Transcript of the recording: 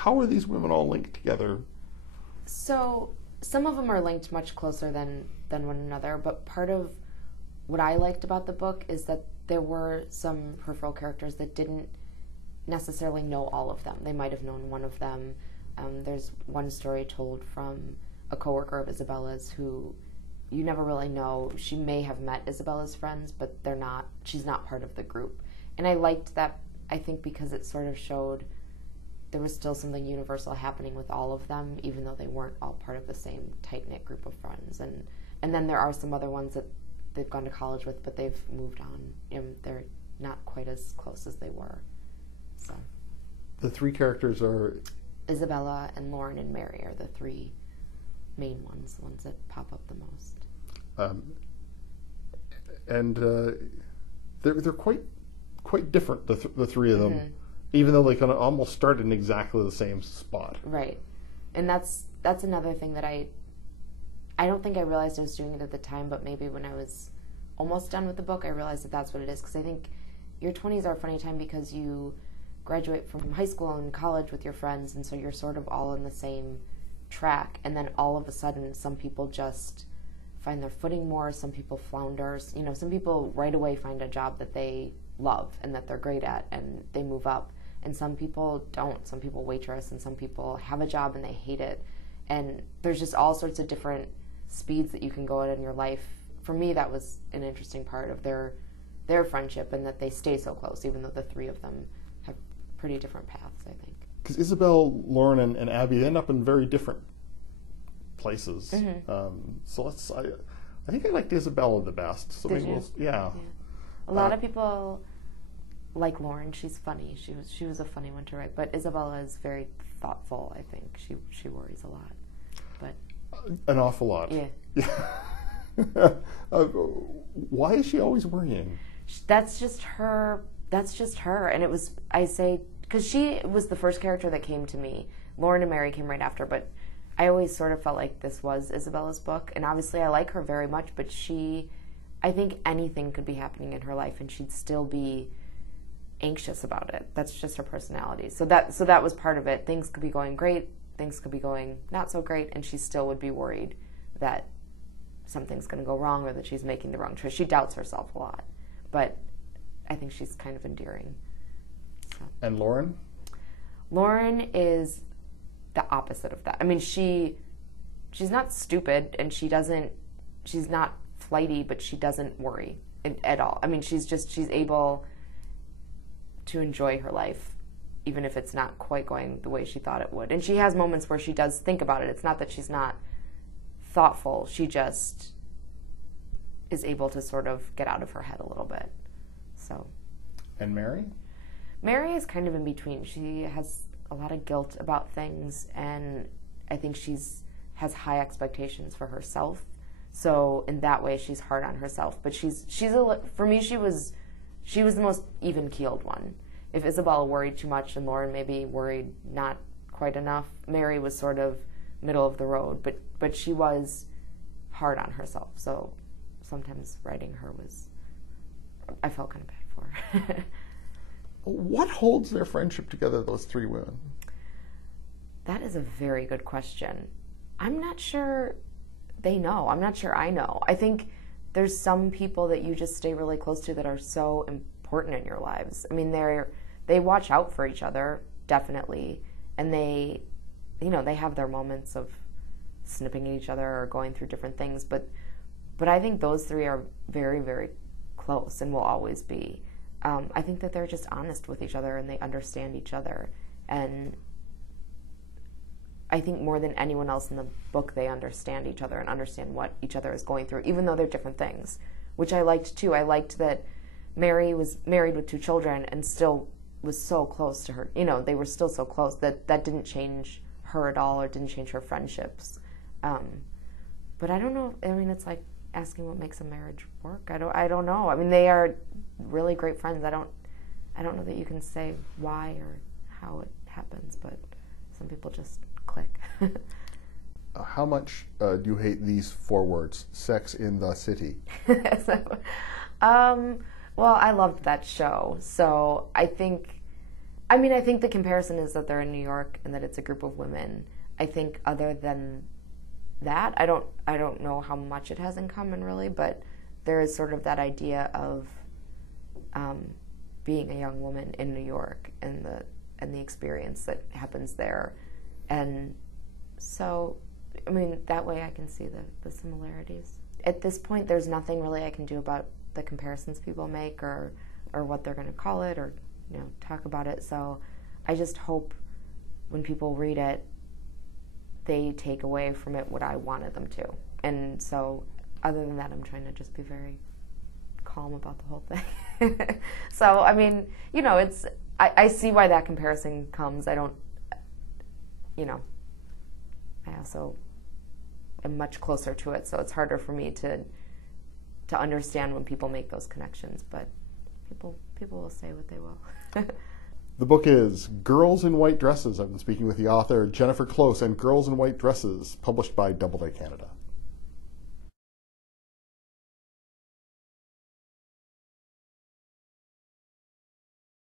how are these women all linked together? So some of them are linked much closer than one another, but part of what I liked about the book is that there were some peripheral characters that didn't necessarily know all of them. They might have known one of them. There's one story told from a coworker of Isabella's who you never really know. She may have met Isabella's friends, but she's not part of the group. And I liked that, I think, because it sort of showed there was still something universal happening with all of them, even though they weren't all part of the same tight-knit group of friends. And then there are some other ones that they've gone to college with, but they've moved on, and they're not quite as close as they were. So the three characters are Isabella and Lauren and Mary are the three main ones, the ones that pop up the most. They're quite different, the three of them, even though they kind of almost start in exactly the same spot. Right, and that's another thing that I don't think I realized I was doing it at the time, but maybe when I was almost done with the book, I realized that that's what it is, because I think your 20s are a funny time because you graduate from high school and college with your friends, and so you're sort of all on the same track, and then all of a sudden some people just find their footing more, some people flounder, some people right away find a job that they love and that they're great at and they move up, and some people don't. Some people waitress, and some people have a job and they hate it, and there's just all sorts of different speeds that you can go at in your life. For me, that was an interesting part of their friendship, and that they stay so close even though the three of them have pretty different paths, I think. Because Isabel, Lauren, and Abby end up in very different places. So I think I liked Isabella the best. So Did you? Yeah. A lot of people like Lauren. She's funny. She was a funny one to write. But Isabella is very thoughtful, I think. She worries a lot. But an awful lot. Yeah. Why is she always worrying? That's just her. And it was, I say, because she was the first character that came to me. Lauren and Mary came right after, but I always sort of felt like this was Isabella's book. And obviously I like her very much, but I think anything could be happening in her life and she'd still be anxious about it. That's just her personality. So that was part of it. Things could be going great, things could be going not so great, and she still would be worried that something's going to go wrong or that she's making the wrong choice. She doubts herself a lot, but I think she's kind of endearing. So. And Lauren? Lauren is the opposite of that. I mean, she's not stupid, and she's not flighty, but she doesn't worry at all. I mean, she's able to enjoy her life, even if it's not quite going the way she thought it would. And she has moments where she does think about it. It's not that she's not thoughtful. She just is able to sort of get out of her head a little bit. So. And Mary? Mary is kind of in between. She has a lot of guilt about things, and I think has high expectations for herself. So in that way, she's hard on herself. But for me, she was the most even-keeled one. If Isabella worried too much and Lauren maybe worried not quite enough, Mary was sort of middle of the road. But she was hard on herself. So sometimes writing her I felt kind of bad for her. What holds their friendship together, those three women? That is a very good question. I'm not sure they know. I'm not sure I know. I think there's some people that you just stay really close to that are so important in your lives. I mean, they watch out for each other, definitely, and they have their moments of snipping at each other or going through different things, but I think those three are very, very close and will always be. I think that they're just honest with each other and they understand each other, and I think more than anyone else in the book, they understand each other and understand what each other is going through, even though they're different things, which I liked too. I liked that Mary was married with 2 children and still was so close to her. They were still so close that didn't change her at all or didn't change her friendships. But I don't know. I mean, it's like asking what makes a marriage work. I don't know. I mean, they are really great friends. I don't know that you can say why or how it happens, but some people just click. How much do you hate these 4 words, Sex in the City? Well, I loved that show, so I think I mean, I think the comparison is that they're in New York and that it's a group of women. I think other than that, I don't know how much it has in common really, but there is sort of that idea of being a young woman in New York and the experience that happens there. And so, I mean, that way I can see the similarities. At this point, there's nothing really I can do about the comparisons people make or what they're going to call it or, you know, talk about it. So I just hope when people read it, they take away from it what I wanted them to. And so other than that, I'm trying to just be very calm about the whole thing. So, I mean, you know, I see why that comparison comes. I don't, you know, I also am much closer to it, so it's harder for me to understand when people make those connections, but people will say what they will. The book is Girls in White Dresses. I've been speaking with the author Jennifer Close, and Girls in White Dresses, published by Doubleday Canada.